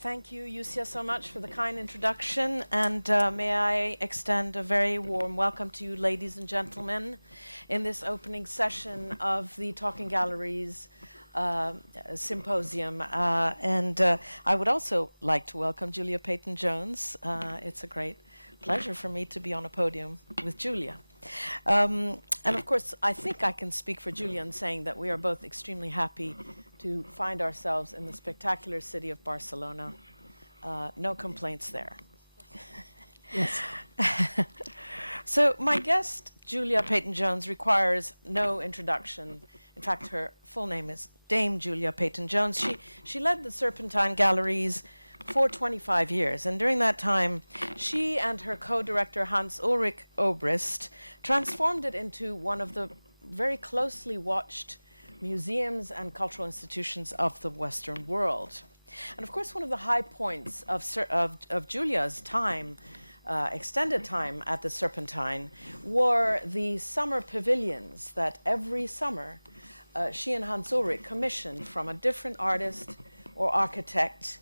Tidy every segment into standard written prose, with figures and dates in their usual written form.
Thank you, Yusia, so much for the kind introduction, and may I extend a very warm welcome to you, ladies and gentlemen, in this opening session of the Talking Galleries Symposium. I would also like to welcome Julia Peyton-Jones. It's a great pleasure for me to be on a podium with Julia. And of course, I think I can speak for Julia in saying that we are both extremely happy to find ourselves in the spectacular city of Barcelona. No complaints there. Yes. So my guest, Julia Peyton-Jones, requires no introduction. In fact, her full name is Dame Julia Peyton-Jones. She led the Serpentine Galleries for 25 years, and during that time, she and her co-director Hans-Ulrich Obrist transformed it into one of the very closely watched museums and cultural institutions of the Western world. And of course, one of the high points of Julia's time, extended time at the Serpentine, were the summer pavilions that every summer she and Hans-Ulrich commissioned from a different artist or architect.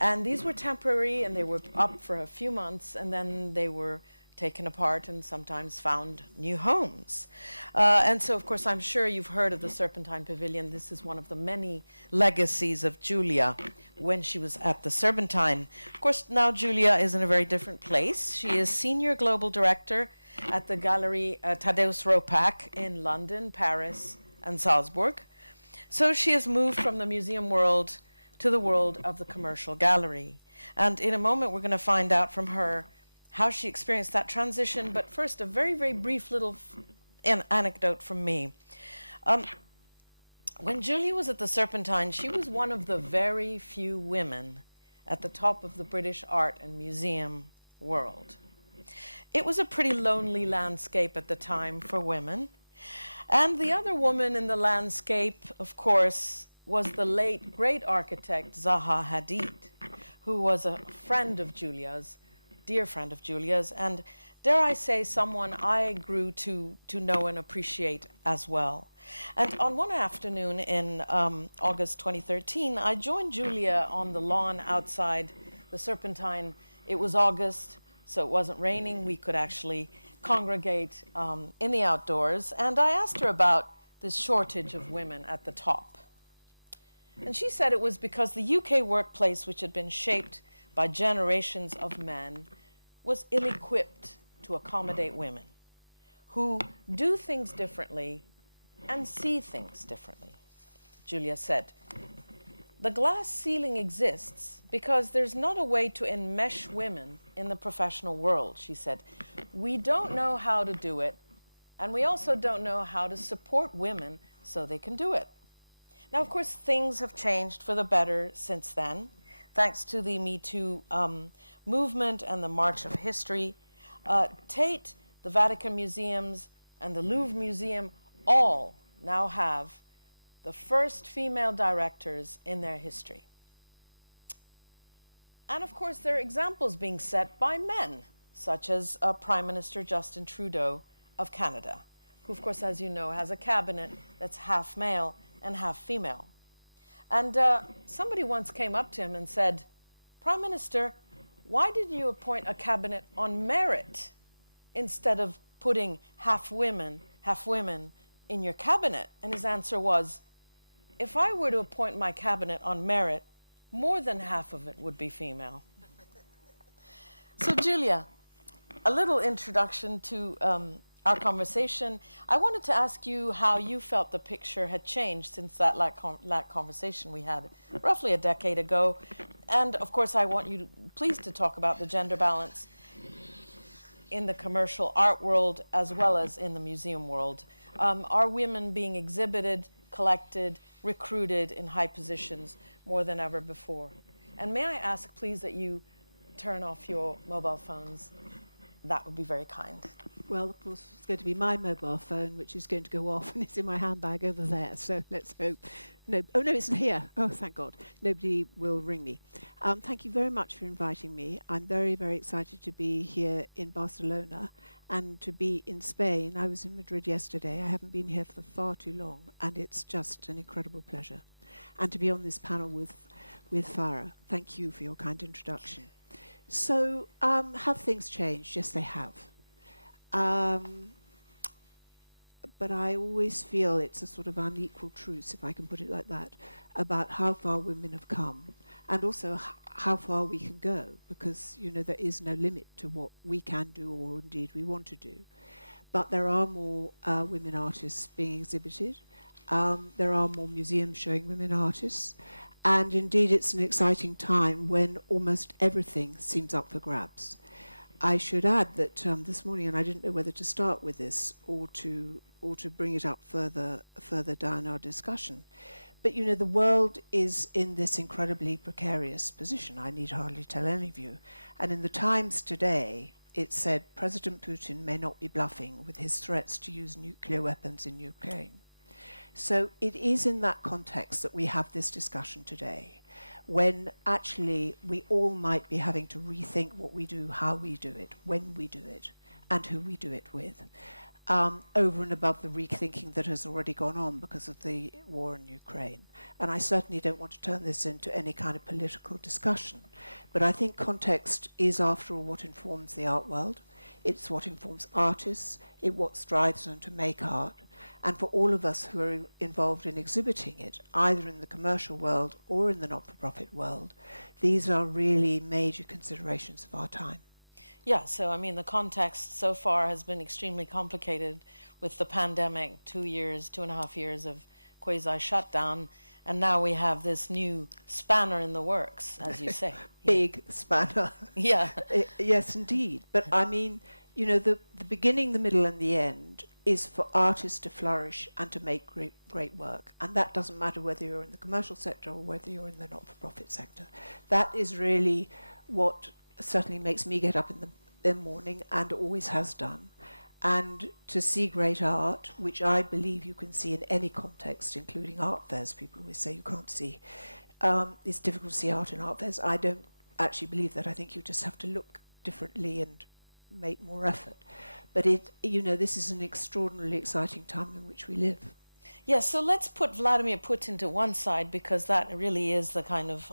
And these were temporary, and they were up for a few months, and then they were taken apart and sometimes found new homes. And so, of course, I'm sure you've heard of the Serpentine Pavilion. This is one of the many legacies of Julia when she was at the Serpentine. Of course, now Julia is in a very different place. She is Senior Global Director at the Gallery Thaddaeus Ropac in London, Paris, and Salzburg. So she has moved from the museum world to the world of the commercial gallery. And in a moment, we're going to find out from her how she experienced that transition. But first, a very, very brief little anecdote from me. When Julia was at the Serpentine, she was one of the very few women at the top of the British art and museum world. It was a pretty lonely landscape at the time for women. And the other woman in the landscape, of course, was the late great architect Zaha Hadid, who was a friend of Julia's, dear friend of Julia's, and dare I say, someone I grew to know and appreciate as well. And on one afternoon in August 2013, I joined Julia on the lawn outside the Serpentine. It was August, so it wasn't raining. We could actually congregate in the outdoors, and I asked her about this shortage of women at the top. And she said it was because the UK workplace, which had been shaped by generations of men, was ill-equipped to accommodate women who do things differently and see things differently. Julia said, "The glass ceiling exists because there's not a way to enmesh women in the professional world," she said. "We don't know how to do it, and we also don't know how to support women so they can do it." Now, of course, things have changed for the better since then, thanks to the Me Too movement and the March of History. Tate, the Vatican Museums, and the Louvre Museum all now have the first female directors in their history. And of course, there are examples being set by men, such as Prime Minister Justin Trudeau of Canada, who, of course, as you know, has a cabinet that's half male and half female. And somebody once came up to him and said, "Prime Minister, why did you appoint a cabinet on merit instead of putting half women in your cabinet?" And his answer was, "If I were to appoint my cabinet on merit, more than half of it would be female." So Julia, a little introduction to our conversation. I wanted to ask you how you felt the picture had changed since that last conversation we had roughly a decade ago. And of course, I want you please to talk about the gender balance in the commercial art world as well as in the museum world. Are women being exhibited, collected, recruited in high positions more than ever before? And may I ask, please, that you turn off your mobile phones? That would be very kind. Well, of course, it's going to be my mobile phone, which is going to go off, and it's in my handbag over there. So let's hope. No, oh no, it's here. Oh, thank God. Nobody will ring me. Thank you very much for inviting me. I'm very, very excited to be here in Barcelona and to be in Spain. I was in Madrid yesterday. I haven't been here for far too long, and it's just an incredible pleasure. And to be on this panel with with Farah. Thank you for your kind introduction. So, have things changed? Yes, they have. But I always feel it's a sort of unequal truce, if I can put it like that, about how far women have come, and also how far we can go, because, you know, there is no limit to what we can do or indeed we want to do. But there are more women artists being exhibited. There are more museums showing women artists. And indeed, it's an exciting time when almost everything seems up for grabs. I should add that this morning, and I didn't know whether to start with this or to bring it up further down our discussion. But, you know, the world is in this incredibly precarious position. I need hardly tell any of you. And in the Times today, it said President Putin may not be bluffing with his threats to use nuclear weapons in Ukraine. So it is in that context that we have this discussion today, when actually we all might be having to rethink what we do, how we do it, when we do it, and who we do it with, over and above the rethinking that has already gone on because of the war in Ukraine. And I certainly don't want to turn this into any kind of political discussion, but I think context is, after all, what informs the art world. It's what informs artists, it's what drives them to make art. And for all of us who are involved in exhibiting it, either in the commercial world or in the not-for-profit world, these are really major considerations of our time. Yeah, so I mean, the context so far has been extremely complicated with the pandemic, 2.5 years of quasi-shutdown, and now we have this new spanner in the works, as you say. Big spanner. Yeah. Yes, indeed. But I mean, you know, the beginning, the middle, and the end is for artists to flourish and to make great work. And that doesn't matter whether you're in the commercial sector or whether you're in the not-for-profit sector. That is really what certainly makes me get up in the morning, and always has done. And to see great art, which I believe you can see in any context, including art fairs. People always say you can't see. It's difficult to see art in art fairs. I don't actually believe that. I think you just have to look differently and make more effort. But this is an extraordinarily exciting time in which we live. Yes, so let's put Vladimir Putin to one side, because that really is the kind of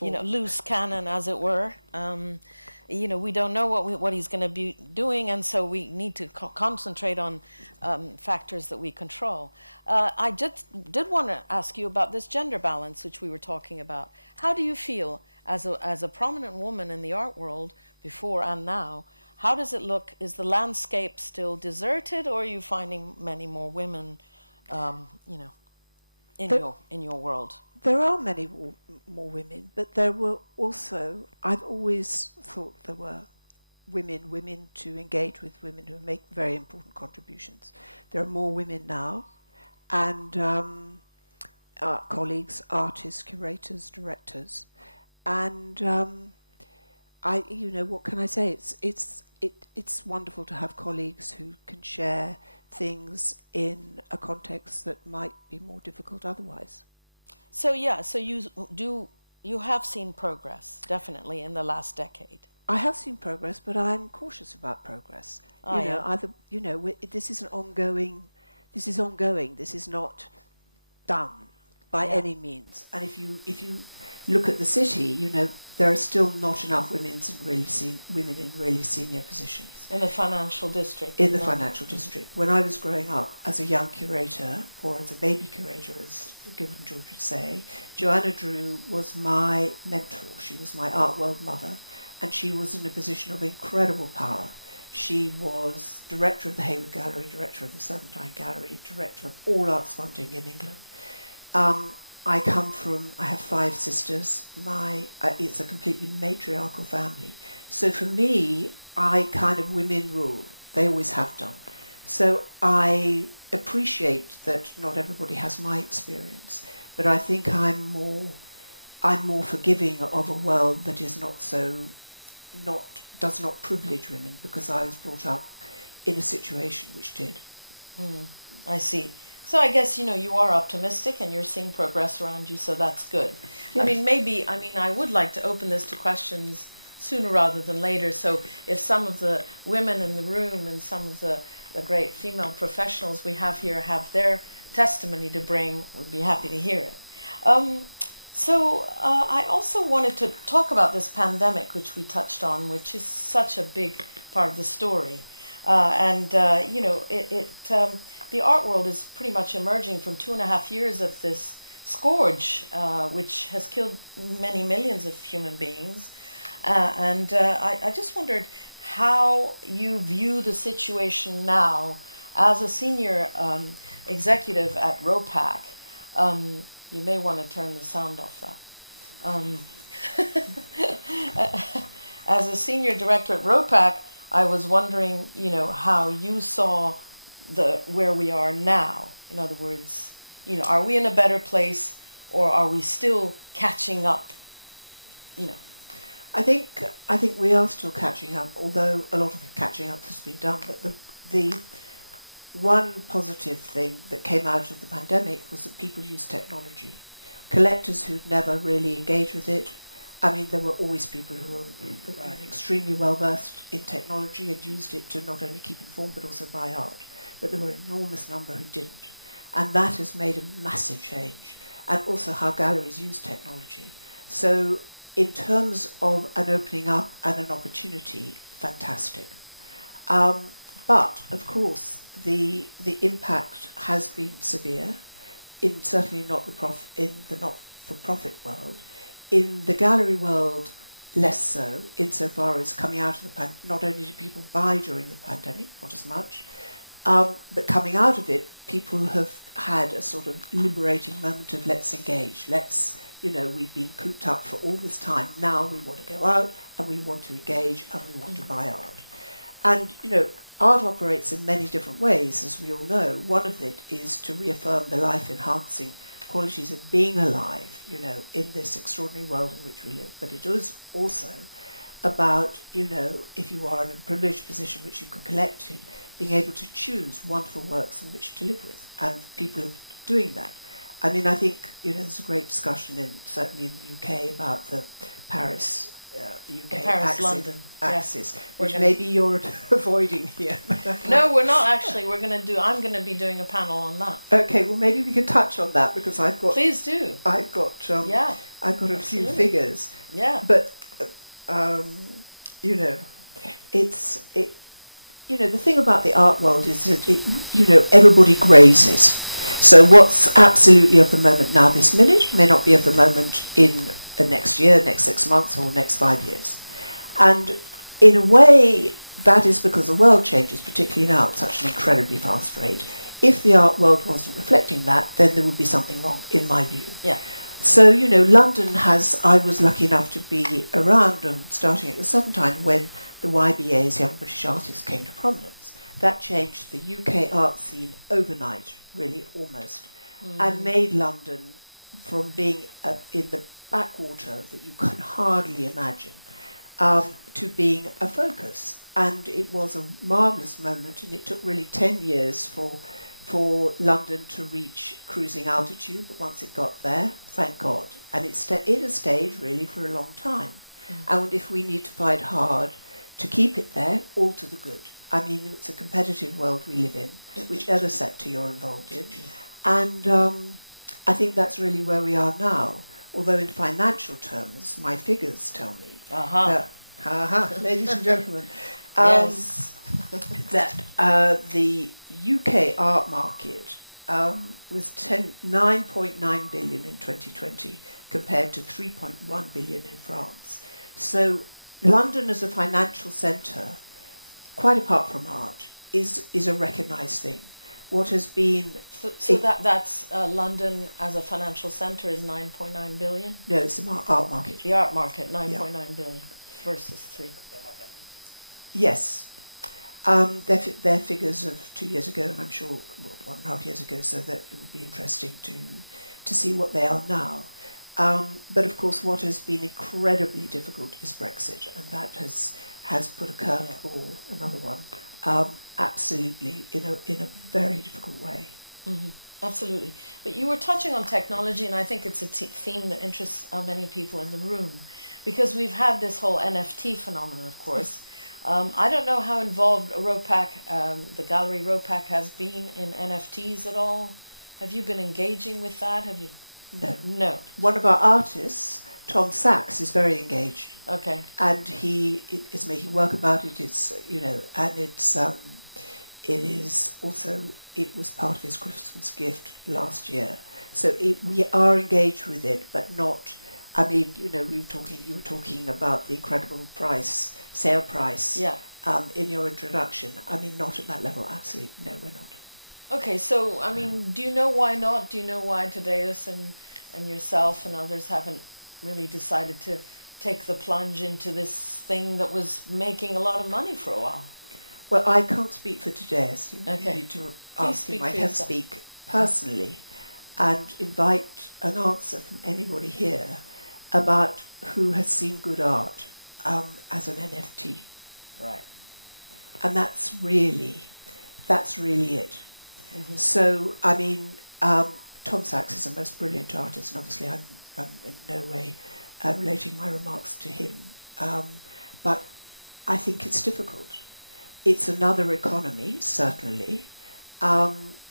loose cannon, as it were. We don't know what he's going to be doing, and so we need to concentrate on factors that we control. I just did want to ask you about this gender balance, which we were talking about. How do you feel as a prominent woman in the art world before and now? How does it look? Is the landscape still deserted, or are you finding many more women, in your world? There are many more women, but there were also, I've always thought there were women to engage with, women who make very important contributions. There are more women now, and colleagues, artists, curators, directors, and what can I say? It's wonderful to have colleagues who can share things in a context that might be more difficult otherwise. So you have seen progress, definitely, in the last decade. I have seen progress, but I'm cautious about progress. This is ongoing. This is not done by any means. And if you look at the city, there are still not enough women in really senior positions. In the financial district. In the financial district. When I was growing up as a young curator, or as a baby curator, as Gilbert and George would say, Joanna Drew was my mentor. She was my art world mother, and she was in a position of incredible power. She was director of the Hayward Gallery, director of the Serpentine Gallery, director of all arts funding in England. I have 5 sisters. It's a completely matriarchal family. So for me, women rule. They always have done. So I appreciate that not everybody has my experience, but I think I'm more forgiving of a world that is does not privilege women, because I was brought up in a situation which did. I see. So I guess, you are optimistic and you're seeing progress around you, so that's good. Yes. I would like to open this to questions sooner rather than later. So if some of the women in the room and some of the great female professionals we have here have their testimony to bring, we'd be happy to hear it. So I also wanted to talk about this pandemic, which we touched on, which is such a big part of the story. The art world is pretty much emerging from 2.5 years of this scourge, which has killed many millions of human beings. I just wondered how you view the situation now as a senior executive at Ropac. You may want to turn the sound off that. As a senior director at Ropac, I was wondering, how you saw where we are now. In other words, are we in a better place, or are we still catching up? I think we are still catching up, although a lot of catching up has been done. But the one positive thing that came out of the pandemic was that people used technology. Collectors who'd never really engaged with it. I mean, there were always people who were extremely well versed in technology and used it to not only keep informed but also buy art. But there were an enormous number who didn't. And that has made a massive change. And also how galleries use technology. So in terms of an opening up and an opportunity, fantastic. But of course, the impact has been severe. Certainly not in the not-for-profit world. In the gallery world, less so, insofar as coming out of the pandemic, not only did people buy during the pandemic, not as much, but coming out of it, people have had a sort of liberating moment of let's engage, we've been cooped up for all this time, now we want to go out and we want to engage and we want to buy art. And, art operates in many different ways, as we all know. One of it is to reaffirm the life-enhancing qualities of being alive, in this extraordinary world in which we live. But it is also about, if you are in a privileged position which you can collect in, being able to choose wonderful works in which to live with. And people are doing that. I mean, I think, there's a great discussion, certainly in the UK, about the Paris UK London axis, which maybe you're avoiding here. No, we're not actually. I'm going to be doing a panel on that. Okay, well maybe we can touch on that because I've got. Please do. I've got a few figures. Yeah. But the thing about the art world is that everybody grazes. So what's absolutely of the moment now, this minute, may not be of the moment in the next year, next 6 months, or next 5 years. And in a way, that is because the world changes, particularly now at such an incredibly fast rate. If the art world wasn't reflecting that, then there would be something wrong, in my view. Yeah. So, London I was lucky enough to be around, starting at the Serpentine, when the YBA's Young British Artists came to prominence. That changed the UK art scene overnight, really, almost, and made London, from being in the backwater that you can hardly imagine, to being a focus. And it was a marvellous moment, and it took really 10 years for London to reach cruising altitude, but once it got there, thank God. And it has stayed really for a long time. And if we need to fight hard to keep it there, all to the good. I mean, it's a competitive world we live in, whichever sector you're involved in. And I think that's really where we are now. Although in financial terms, my figures tell me, ladies and gentlemen, Yes. that the UK art market was 9.9 billion in 2020 compared to 3.1 billion in France. So London as a financial centre, quite apart from art, is a recognised thing. What has been... So that's London as a financial centre is 9.9 billion? No, it's the art market. The art market, 9.9 billion versus 3. Yes. They're figures of 2 years ago, and I'm sure 1.5 years ago, so that it would be interesting to see what they are now. But of course, what has been incredibly difficult is Brexit, and that has put a curveball, another one, absolutely in a very difficult way. Mm-hmm. Absolutely. But you were touching on technology, and I think it's a theme that interests many people in the room, because we've had this whole NFT phenomenon, of course. I don't know how involved Ropac, the gallery Ropac, has been in NFTs at all. Have you been engaging with that? Have you? No. No. One of our artists, Tom Sachs, is very engaged, Okay. and he is making work about it. It's and it is also, it was part of his Christmas gift last year. So we are engaged with it, but not. I mean, you were talking about the incredible sale price. Yeah. In your introduction. I mean, not at that level. Absolutely, no, we're not. Okay, so, I mean, do you know why not? Do you know why Thaddaeus and yourself and others haven't really decided to take the plunge into this thing that was making a lot of money for a while? Well, I can't speak for Thaddaeus. You Okay. need to Please ask him. speak I for can yourself. speak personally and invite an answer from anybody here about who has seen good art as an NFT. Right. And that's really it. Mm-hmm. So, I mean, Tom Sachs is a most brilliant artist, and obviously I'm in no way relating my remarks to him. But I think it's difficult. It's another economy, certainly,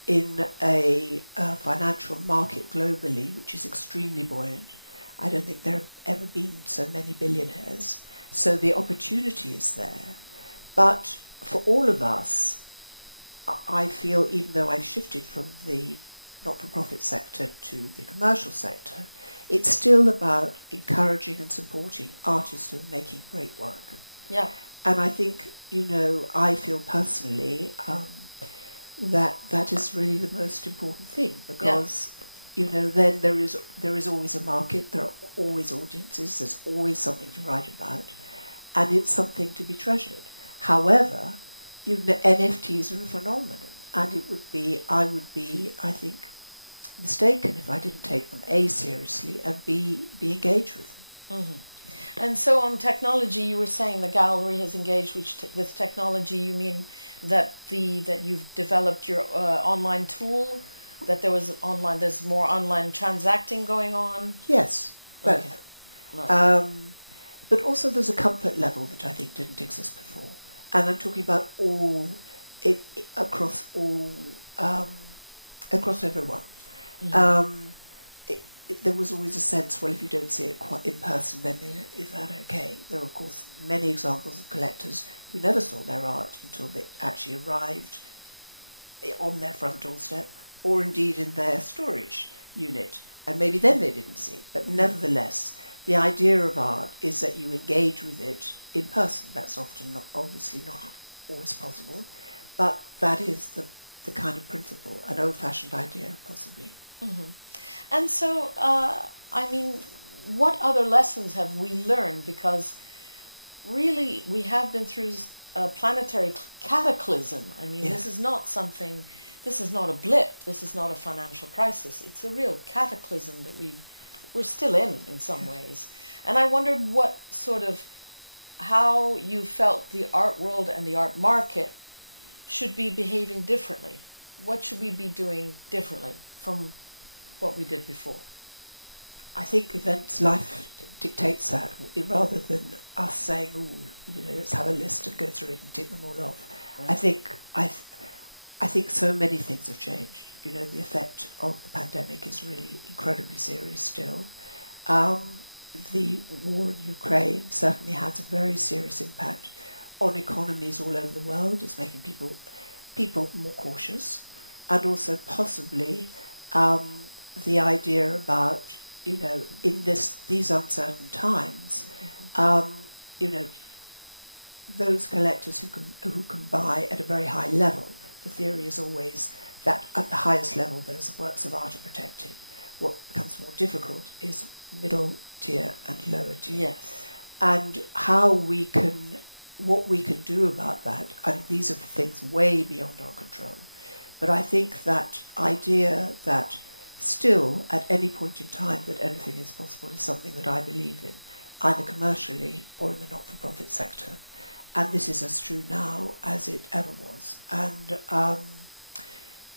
in a financial market globally, which is extremely buoyant. I don't think there have ever been so many billionaires. So the opportunity is there. But for all of us, I feel, even though I've shifted from the not-for-profit sector to the commercial sector, it's still about encouraging and supporting artists who are making great work. Yeah. And I think, I feel personally that is really the most important thing, because, then there is always a market, there are always audiences, there's always something to write about, and it's something to be treasured. However, NFTs are a phenomenon, and I would be, I think, mistaken if I didn't take them A, seriously, and B, be engaged with them. Mm-hmm. And so on technology, you were saying the gallery has engaged with technology. You mean that you've developed your online tool, that there's more online transacting going on? Yes, both. Okay. Right. But also there's a comfort level that I think didn't exist before. And I'm talking about across everyone. Mm-hmm. There was always a sense, well, if you don't see it quite in person, then is that okay? There are, of course, many examples of collectors who never saw their art until they actually arrived on their front doorstep, or indeed in their storage unit, and maybe then they didn't see it. But nevertheless, the idea of art is that you engage with it in person. That's obviously not always possible, but that is the kind of principle, an old-fashioned idea, possibly. Mm-hmm. And so, what other lessons have we learned? Because really, we have been through a planetary cataclysm. I mean, Yeah. this is not a blip, this is not a financial crisis. It's a real cataclysm that we're still in some ways. And I wondered how you felt the art world and the art market should be behaving differently. What should we be doing differently from what we did before? I think life dictates that, rather than us saying, let's have a list and go through it and tick them all off. Right. I think so many things have changed. The effect of the pandemic is really incredibly serious still. The war in Ukraine certainly has a very serious impact on economies all over the world. It's making people more cautious, and also possibly the idea about, in these uncertain times, those collectors who can buy at a very high level. The theory is always that at the highest level those works of art are protected. What becomes more difficult is middle tier and lower tier. Yes. And what we can do about that, I mean, these are things way beyond our control. But I think that idea that still, at any point in time, that anything is possible is something that I believe in, either commercially or in the not-for-profit sector. And this is as true now as it ever was. And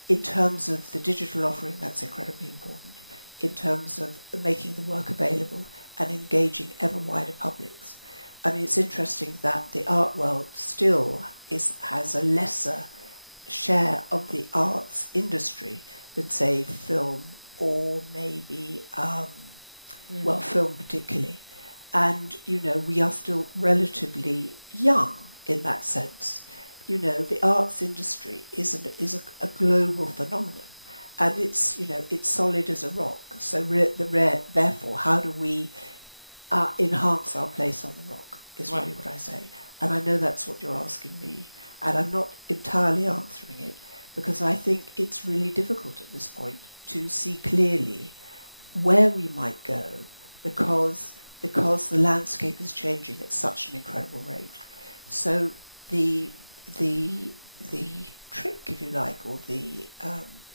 in terms of the digital offering, that's incredibly important. In terms of making the work available and engaging ever wider publics. I mean, it's interesting that the art world still has a lesser share of the arts industry than, say, film or maybe, well, film particularly. And, you know, we are still relatively young in that sense. You know, the arts industry is a global phenomenon, and it's, you know, it's solid as a rock. So therefore, how do we enhance our place on the rock is really what I say. And I know that's what you're asking me, and I'm not entirely answering it, because I think it's really difficult at this point to see clearly where we might go, because the landscape is changing at such an incredible rate. So the trick, if you like, or the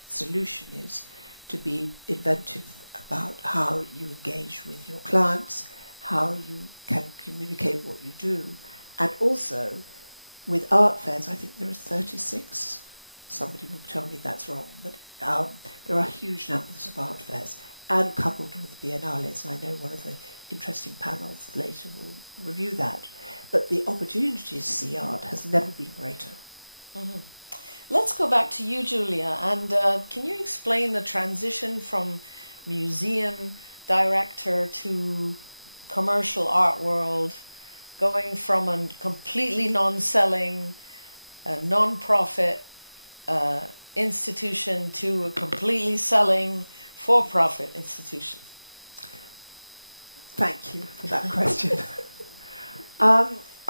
solution is to be inventive about how you engage with your clients, how you can communicate what you do, and also with art fairs. I think there are 36. Somebody will tell me that's wrong, but there are huge numbers of art fairs, and coupled with biennales, and I know one of the interesting panels later will review that. But the opportunity to see art has never been greater. Mm-hmm. Let's go back to you, Julia, and can you explain the transition from museum director to commercial art world, going from a completely non-selling, non-profit institution to a completely selling for-profit institution? Thank you for that question.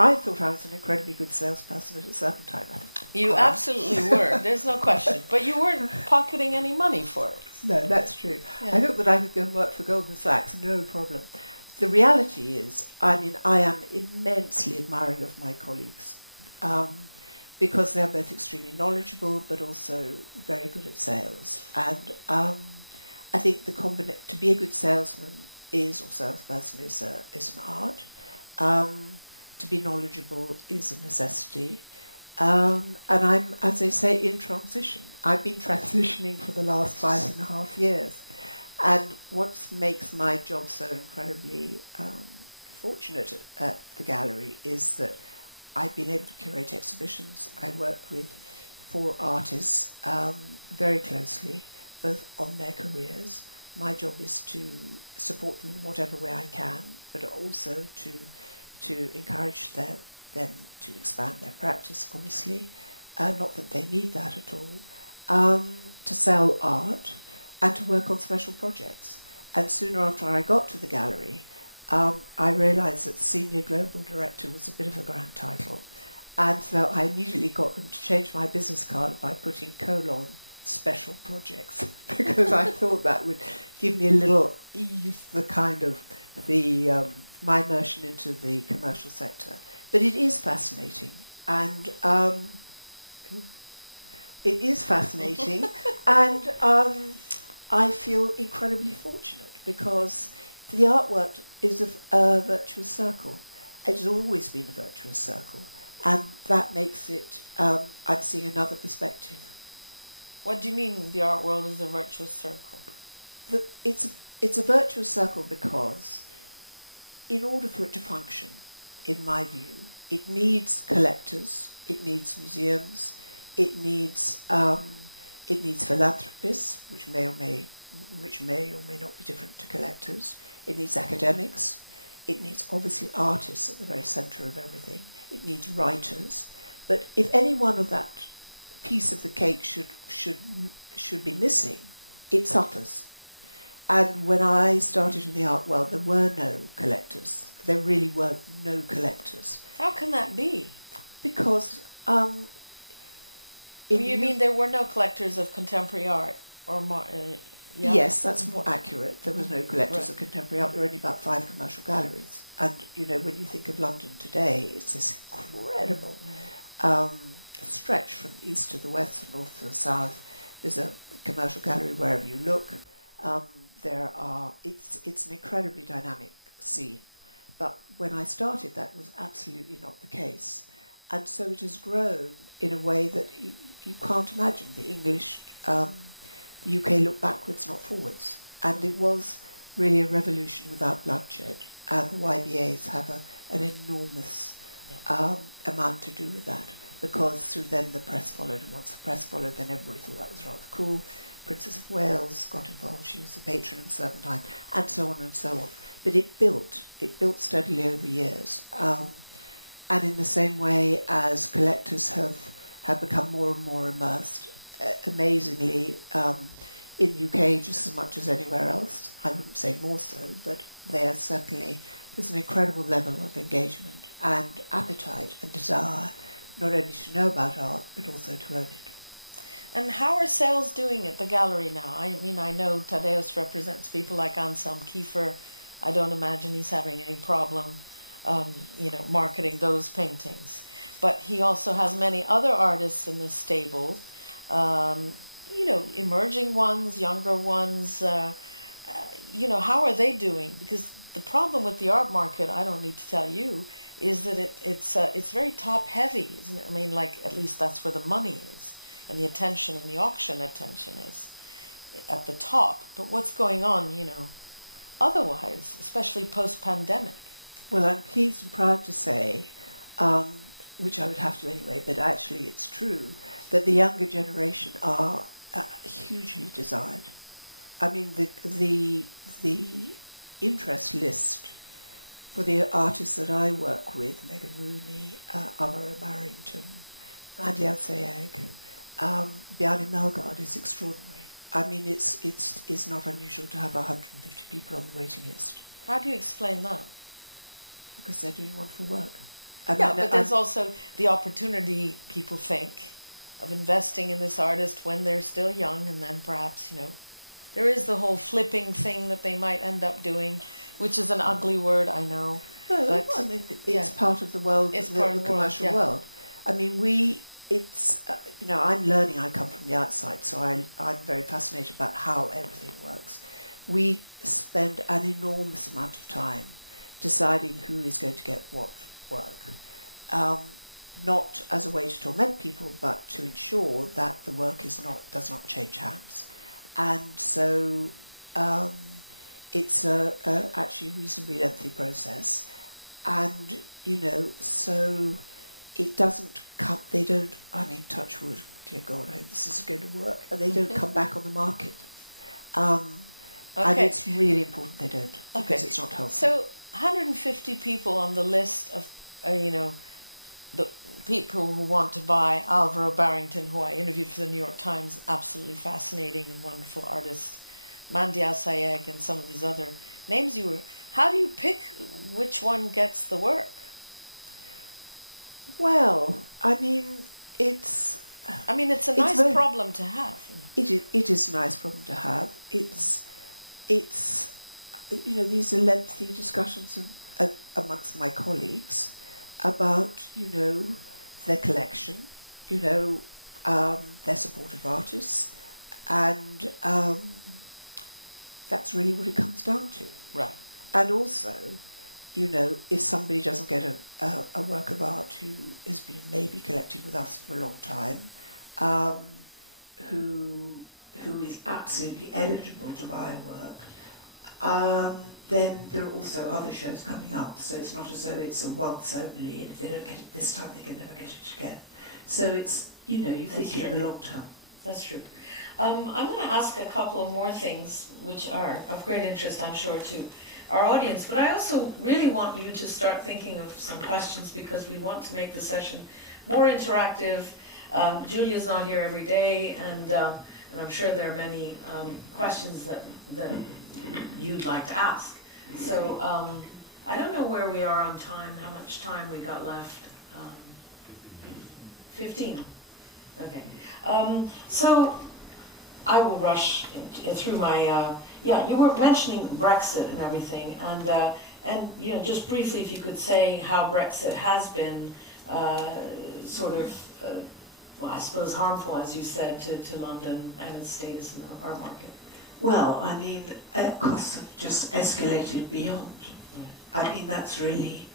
I thought I was an incredibly good salesperson at a certain time. You absolutely were, there's no question. But you weren't pocketing any money for it. No, that's true. Yeah. I thought that I could go and work for Goldman Sachs, no problem. The reality is, I mean, I am immensely admiring of my colleagues, because they are both extremely knowledgeable, but also very good at sales. And I think to be a good salesman or salesperson is an art. To be knowledgeable is a necessity. And I'm, as they say, in transition. I've been transitioning for the last 5.5 years. And what makes my job so incredibly fortunate at the gallery is that I've been able to curate exhibitions. I work with 4 artists very closely, both on their careers. My job is to support them in whatever way I can, but also to encourage them to expand their practice, obviously. Not that they need that at all. To sell art and to work on special projects. And sooner after I got to the gallery, I realised that Senior Global Director was a bit of a grand title. And so I immediately got them to change my business card by putting : special projects, because I thought that would give me a little ease my immersion into the commercial sector. But it is fascinating, and I feel incredibly fortunate, because the artwork is a virtuous circle. It has always been a virtuous circle, and that makes it, I'm seeing another perspective. What do you mean the art world is a virtuous circle? It's a virtuous circle because in order for it to function, in my view, it needs collectors, it needs museums, it needs philanthropists, which may or may not be different to collectors. It needs academics. It needs obviously artists at the very centre of everything. It needs writers. But if any one of that piece of the cake should be missing, it suffers. And when I started in the art world, there were no collectors. There really were no collectors. How can that be? Because you mean there were no collectors of contemporary art or yeah? Yes, that's more accurate. There was no collectors of contemporary art. There were only about 5 commercial galleries. And you know, when you think of London today, it's this incredible stretch from the east to the west and north to the south. There's a commercial gallery wherever you look. It's an incredibly dynamic scene. But when I started, that was absolutely not the case. And so it has grown in a way that you can't imagine. The English, the UK looked backwards, not forwards. And it was really a revolution without bloodshed. And the YBAs have an enormous amount to do with that, because through them the press followed, and once the press followed, then everybody thought that was rather cool. Princess of Wales got involved. She was the patron of a certain time, and so on and so on. But it built steadily over years. And in the same way as collectors have become more and more immersed, amazingly, in the UK just as much as anywhere else, I wouldn't say more so, but there's an incredible level of engagement and appetite and desire, not only to know about art, but also to own it. And how are sales doing at the gallery now? I mean, I know Thaddaeus represents people like Anselm Kiefer. I don't imagine he's having any problem, marketing those paintings. But he also has many other artists in this stable, emerging ones, younger ones. How are they doing? Because the problem with the art market, I don't need to tell you, is that it's very top heavy, isn't it? I mean, like, at least that's where the money is, and the attention and the auction attention is at the top. But what's going on, otherwise, especially post-pandemic? Well, I'm pleased and proud to say, which I would have to anyway, but actually it's true, that the younger generation are hugely desired. I mean, the interest list for the artists that I work with, Megan Rooney, Alvaro Barrington, Mandy Al-Sayegh, Bjarne Melgaard, is extraordinary. I mean, it's not unusual to have 150 people on the waiting list. How do you explain that? Because they're doing wonderful work. But there's also the opportunity, people think, of investing in this artist when they're still young, and then perhaps, there is the whole flipping thing that they might end up doing, which is an ugly word, I know. No, but I mean, it's part of the world, the commercial world. I mean, I'm learning, I come from the outside, so I'm very fascinated about how everything works. We spend an enormous amount of time deciding who is going to get what work. Not as a way to torment people, but to ensure that the work does not change hands. And so it's actually a reasonably lengthy process. And, so it doesn't come, touch wood, dear God, I hope this is going to work, and they don't come back on the market. And it's really important they don't, because it's not helpful. So 150 people on the list of, the people who want to buy Alvaro Barrington, who I interviewed for the New York Times, absolutely fascinating and wonderful artist, Mandy Al-Sayegh, and some of these other names how do you pick which one gets the work? Well, I mean, it's a nice problem to have. It is a nice problem to have. It's these are lengthy discussions amongst my colleagues about, their collection, their support of artists, and that's really what it comes down to. Right. And also, if somebody doesn't get a work of art who has been maybe collecting with us for a long time, who is absolutely eligible to buy a work, then there are also other shows coming up. So it's not as though it's a once only, and if they don't get it this time, they can never get it again. So it's, you think in the long term. That's true. I'm going to ask a couple of more things, which are of great interest, I'm sure, to our audience. But I also really want you to start thinking of some questions, because we want to make the session more interactive. Julia's not here every day, and I'm sure there are many questions that you'd like to ask. So I don't know where we are on time, how much time we got left. 15. Okay. So I will rush through my, you were mentioning Brexit and everything, and just briefly, if you could say how Brexit has been I suppose harmful, as you said, to London and its status in the art market. Well, I mean, costs have just escalated beyond. I mean, that's really...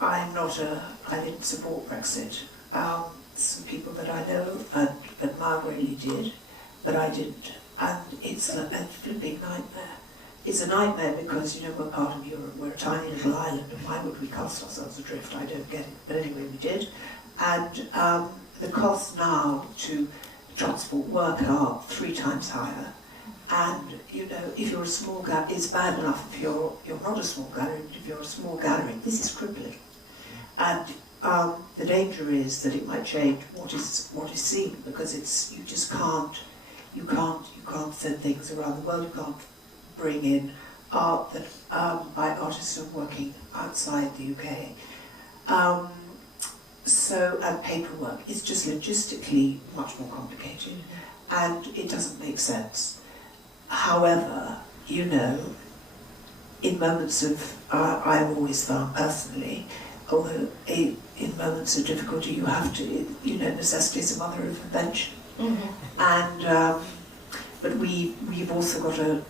I didn't support Brexit. Some people that I know and admire really did, but I didn't. And it's a flipping nightmare. It's a nightmare because, we're part of Europe, we're a tiny little island, and why would we cast ourselves adrift? I don't get it. But anyway, we did. And the cost now to transport work are 3 times higher. And, you know, if you're a small gallery, it's bad enough if you're not a small gallery, but if you're a small gallery, this is crippling. And the danger is that it might change what is seen, because you just can't send things around the world. You can't bring in art that by artists who are working outside the UK. And paperwork is just logistically much more complicated, and it doesn't make sense. However, you know, in moments of, I've always found personally, although in moments of difficulty you have to, you know, necessity is the mother of invention. And, but we've also got a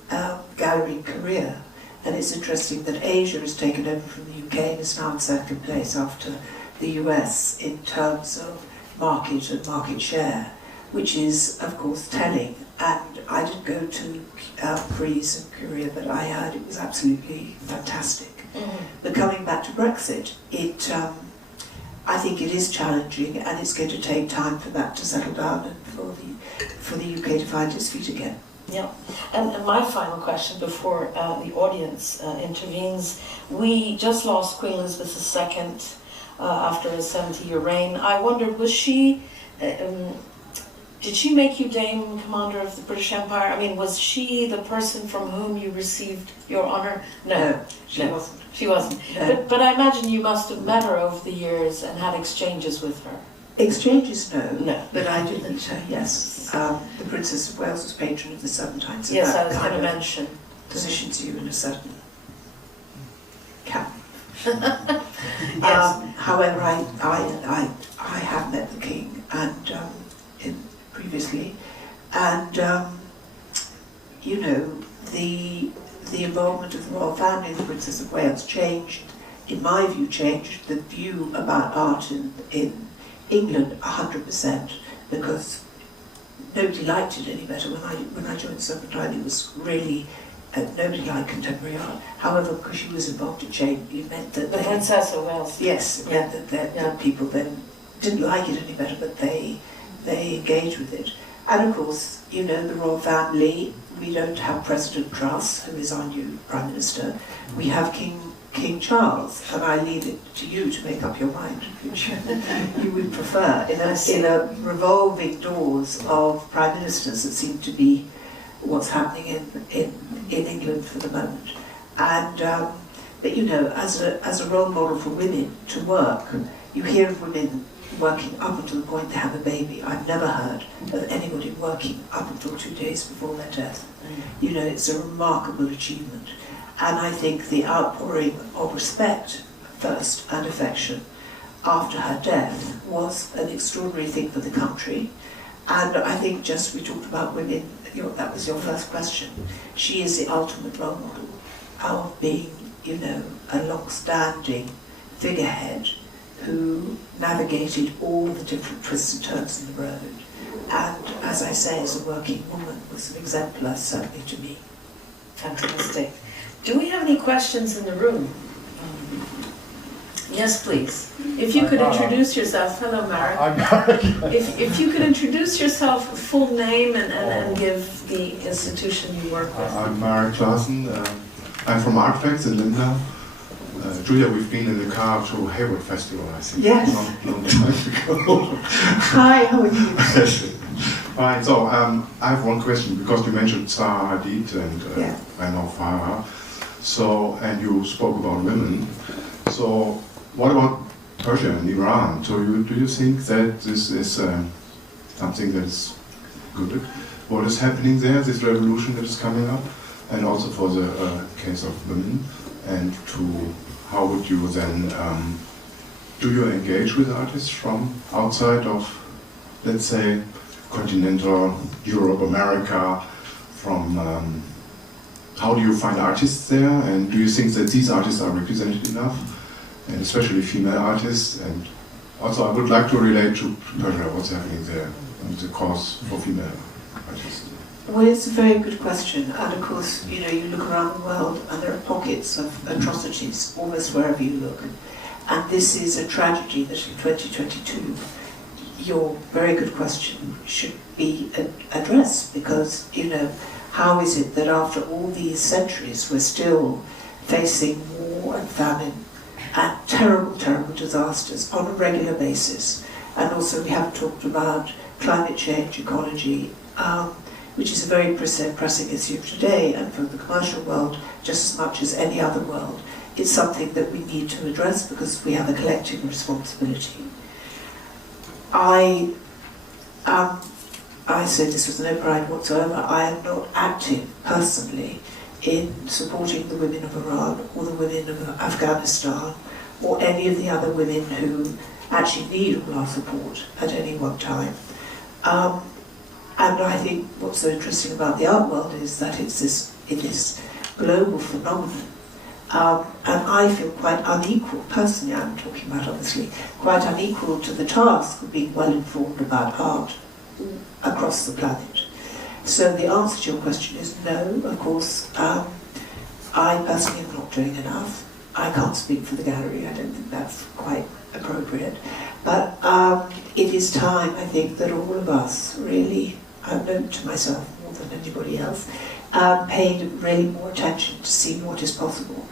gallery in Korea, and it's interesting that Asia has taken over from the UK and is now in second place after the US in terms of market and market share, which is, of course, telling. And I didn't go to Frieze in Korea, but I heard it was absolutely fantastic. But coming back to Brexit, I think it is challenging, and it's going to take time for that to settle down and for the UK to find its feet again. Yeah, and my final question before the audience intervenes. We just lost Queen Elizabeth II after a 70-year reign. I wondered, was she... did she make you Dame Commander of the British Empire? I mean, was she the person from whom you received your honour? No, she wasn't. She wasn't. No. But I imagine you must have met her over the years and had exchanges with her. Exchanges, no. But I did meet her, yes. The Princess of Wales was patron of the Serpentines. So yes, I was going to mention. Positions you in a certain camp. Yes. However, I have met the King and previously, and you know, the involvement of the royal family and the Princess of Wales changed, in my view, changed the view about art in England 100%, because nobody liked it any better when I joined Serpentine. It was really nobody liked contemporary art. However, because she was involved, it meant that the Princess of Wales. Yes, it meant that people then didn't like it any better, but they engaged with it. And of course, you know, the royal family. We don't have President Truss, who is our new Prime Minister. We have King Charles, and I leave it to you to make up your mind which you would prefer in a revolving doors of prime ministers that seem to be what's happening in England for the moment. And but you know, as a role model for women to work, you hear of women working up until the point they have a baby. I've never heard of anybody working up until 2 days before their death. You know, it's a remarkable achievement. And I think the outpouring of respect first and affection after her death was an extraordinary thing for the country. And I think just we talked about women, that was your first question. She is the ultimate role model of being, you know, a long-standing figurehead who navigated all the different twists and turns in the road. And as I say, as a working woman, was an exemplar, certainly to me. Fantastic. Do we have any questions in the room? Yes, please. If you could introduce yourself. Hello, Marek. I'm Marek. If you could introduce yourself, full name, and give the institution you work with. I'm Marek Klaassen. I'm from Artfacts in Lindau. Julia, we've been in the car to Hayward Festival, I think. Yes. Long time ago. Hi, how are you? Fine. So I have one question, because you mentioned Zaha Hadid, and yeah. I know Farah. So, and you spoke about women. So, what about Persia and Iran? So, do you think that this is something that is good? What is happening there, this revolution that is coming up? And also for the case of women? And how would you then, do you engage with artists from outside of, let's say, continental Europe, America, from, how do you find artists there? And do you think that these artists are represented enough? And especially female artists? And also I would like to relate to Persia, what's happening there, and the cause for female artists. Well, it's a very good question, and of course, you know, you look around the world and there are pockets of atrocities almost wherever you look. And this is a tragedy that in 2022, your very good question should be addressed, because, you know, how is it that after all these centuries we're still facing war and famine and terrible, terrible disasters on a regular basis? And also we have talked about climate change, ecology, which is a very pressing issue today, and for the commercial world just as much as any other world. It's something that we need to address because we have a collective responsibility. I said this with no pride whatsoever. I am not active personally in supporting the women of Iran or the women of Afghanistan or any of the other women who actually need all our support at any one time. And I think what's so interesting about the art world is that it is global phenomenon. And I feel quite unequal, personally I'm talking about obviously, quite unequal to the task of being well informed about art across the planet. So the answer to your question is no, of course. I personally am not doing enough. I can't speak for the gallery, I don't think that's quite appropriate. But it is time, I think, that all of us really, I've known to myself more than anybody else, paid really more attention to see what is possible.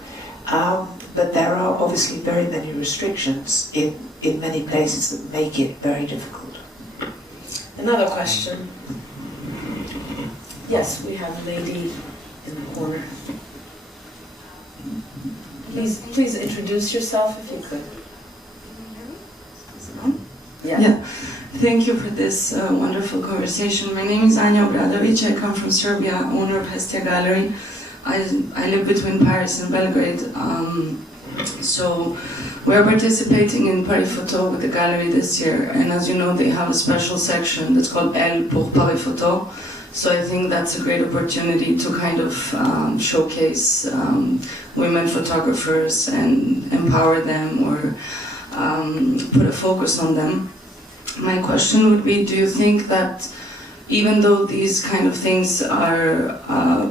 But there are obviously very many restrictions in many places that make it very difficult. Another question. Yes, we have a lady in the corner. Please introduce yourself if you could. Can you hear me? Is it on? Yeah. Thank you for this wonderful conversation. My name is Anja Obradovic. I come from Serbia, owner of Hestia Gallery. I live between Paris and Belgrade. So we're participating in Paris Photo with the gallery this year. And as you know, they have a special section that's called Elle pour Paris Photo. So I think that's a great opportunity to kind of showcase women photographers and empower them or put a focus on them. My question would be, do you think that even though these kind of things are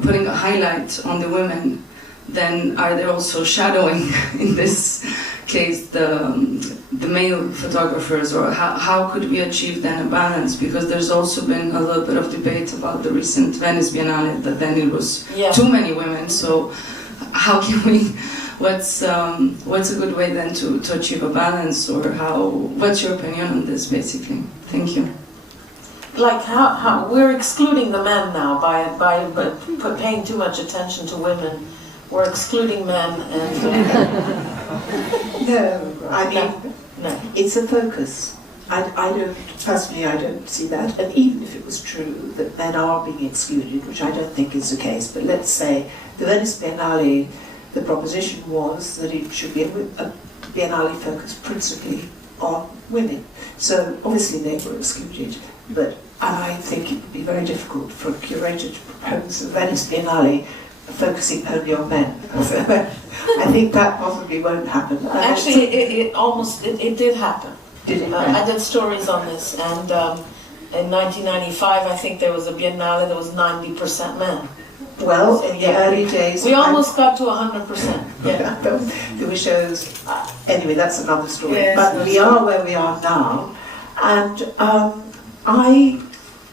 putting a highlight on the women, then are they also shadowing, in this case, the male photographers, or how could we achieve then a balance? Because there's also been a little bit of debate about the recent Venice Biennale, that then it was too many women, so how can we, what's a good way then to achieve a balance, or what's your opinion on this, basically? Thank you. Like how we're excluding the men now by paying too much attention to women. We're excluding men and... No, I mean, no. It's a focus. I don't see that. And even if it was true that men are being excluded, which I don't think is the case, but let's say the Venice Biennale, the proposition was that it should be a Biennale focused principally on women. So obviously they were excluded, and I think it would be very difficult for a curator to propose a Venice Biennale focusing only on men. So I think that possibly won't happen. Actually, it did happen. Did it? I did stories on this, and in 1995, I think there was a Biennale that was 90% men. Well, in the early days... We almost got to 100%. Yeah. There were shows... Anyway, that's another story. Yes, but we are where we are now, and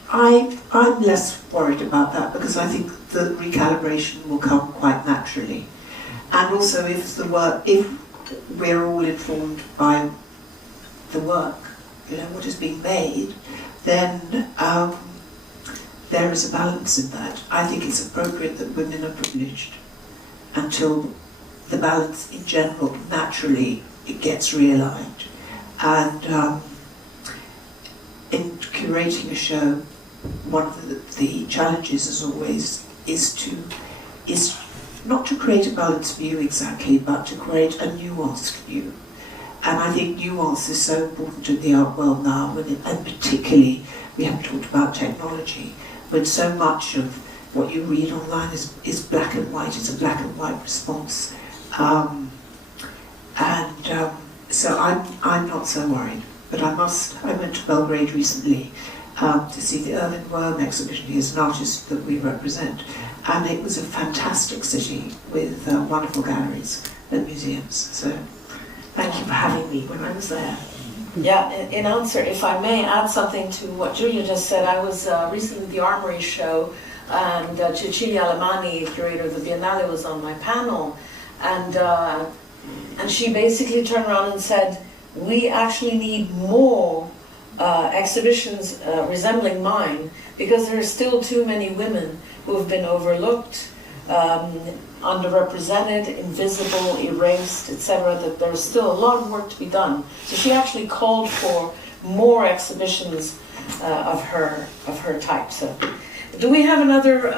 I'm less worried about that, because I think the recalibration will come quite naturally. And also if we're all informed by the work, you know, what is being made, then there is a balance in that. I think it's appropriate that women are privileged until the balance in general, naturally, it gets realigned. And in curating a show, one of the challenges, as always, is not to create a balanced view exactly, but to create a nuanced view. And I think nuance is so important in the art world now, and particularly we haven't talked about technology, when so much of what you read online is black and white, it's a black and white response. So I'm not so worried. But I went to Belgrade recently to see the Irvin Worm exhibition. He is an artist that we represent. And it was a fantastic city with wonderful galleries and museums. So thank you for having me when I was there. Yeah, in answer, if I may add something to what Julia just said, I was recently at the Armory show, and Cecilia Alemani, curator of the Biennale, was on my panel, and she basically turned around and said, we actually need more exhibitions resembling mine, because there are still too many women who have been overlooked, underrepresented, invisible, erased, etc., that there's still a lot of work to be done. So she actually called for more exhibitions of her type. So, do we have another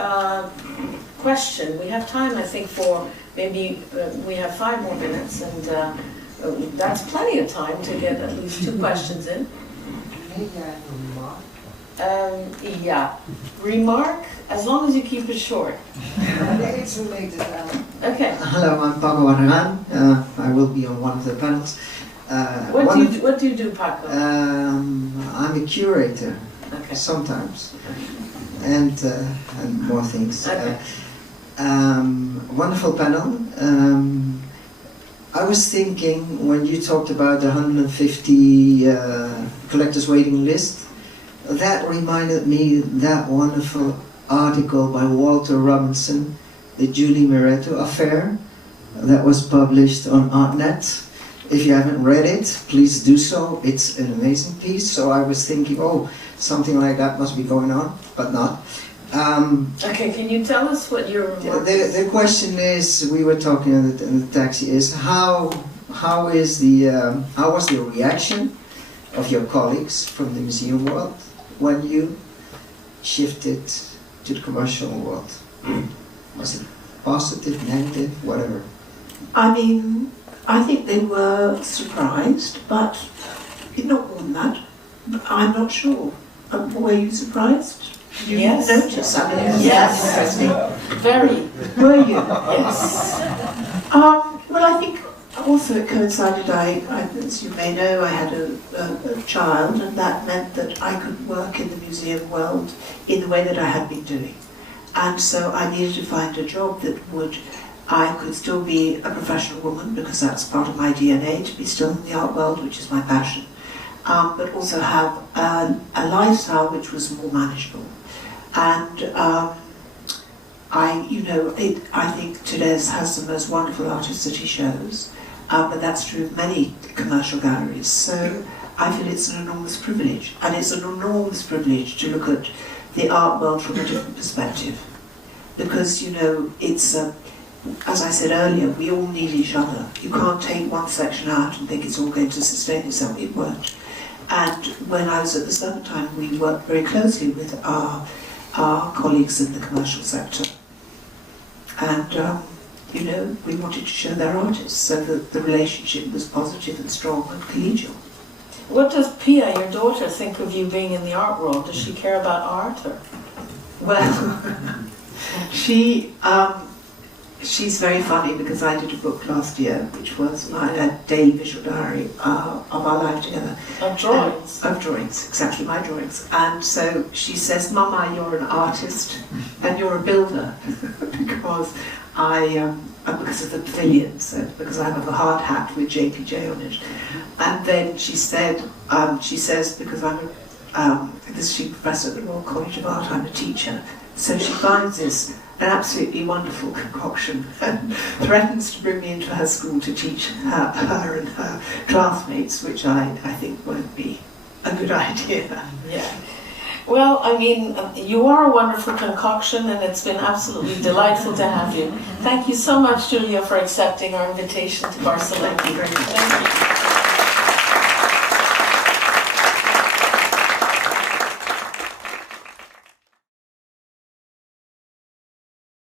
question? We have time, I think, for maybe we have 5 more minutes, and that's plenty of time to get at least 2 questions in. Yeah, remark, as long as you keep it short. It's related. Okay. Hello, I'm Paco Barragan. I will be on one of the panels. What do you do, Paco? I'm a curator, Okay. sometimes, and more things. Okay. Wonderful panel. I was thinking, when you talked about the 150 collectors waiting list, that reminded me that wonderful article by Walter Robinson, the Julie Miretto affair, that was published on ArtNet. If you haven't read it, please do so. It's an amazing piece. So I was thinking, oh, something like that must be going on, but not. Okay, can you tell us what your remark is? The question is, we were talking in the taxi, is how was the reaction of your colleagues from the museum world when you shifted to the commercial world? Was it positive, negative, whatever? I mean, I think they were surprised, but not more than that. But I'm not sure. Were you surprised? Did you Yes. notice? I mean, Yes. that's interesting. Very. Were you? Yes. Well, I think also it coincided, as you may know, I had a child, and that meant that I could work in the museum world in the way that I had been doing. And so I needed to find a job that I could still be a professional woman, because that's part of my DNA, to be still in the art world, which is my passion, but also have a lifestyle which was more manageable. And I think Thaddaeus has the most wonderful artists that he shows, but that's true of many commercial galleries. So I feel it's an enormous privilege, and it's an enormous privilege to look at the art world from a different perspective, because it's as I said earlier, we all need each other. You can't take one section out and think it's all going to sustain itself. It won't. And when I was at the Serpentine, we worked very closely with our colleagues in the commercial sector, and we wanted to show their artists, so that the relationship was positive and strong and collegial. What does Pia, your daughter, think of you being in the art world? Does she care about art? Or? Well, she's very funny, because I did a book last year, which was a daily visual diary of our life together. Of drawings. Of drawings, exactly, my drawings. And so she says, Mama, you're an artist and you're a builder, because because of the pavilions, and because I have a hard hat with JPJ on it. And then she says, because I'm a visiting professor at the Royal College of Art, I'm a teacher. So she finds this an absolutely wonderful concoction and threatens to bring me into her school to teach her and her classmates, which I think won't be a good idea. Yeah. Well, I mean, you are a wonderful concoction, and it's been absolutely delightful to have you. Thank you so much, Julia, for accepting our invitation to Barcelona. Thank you very much. Thank you.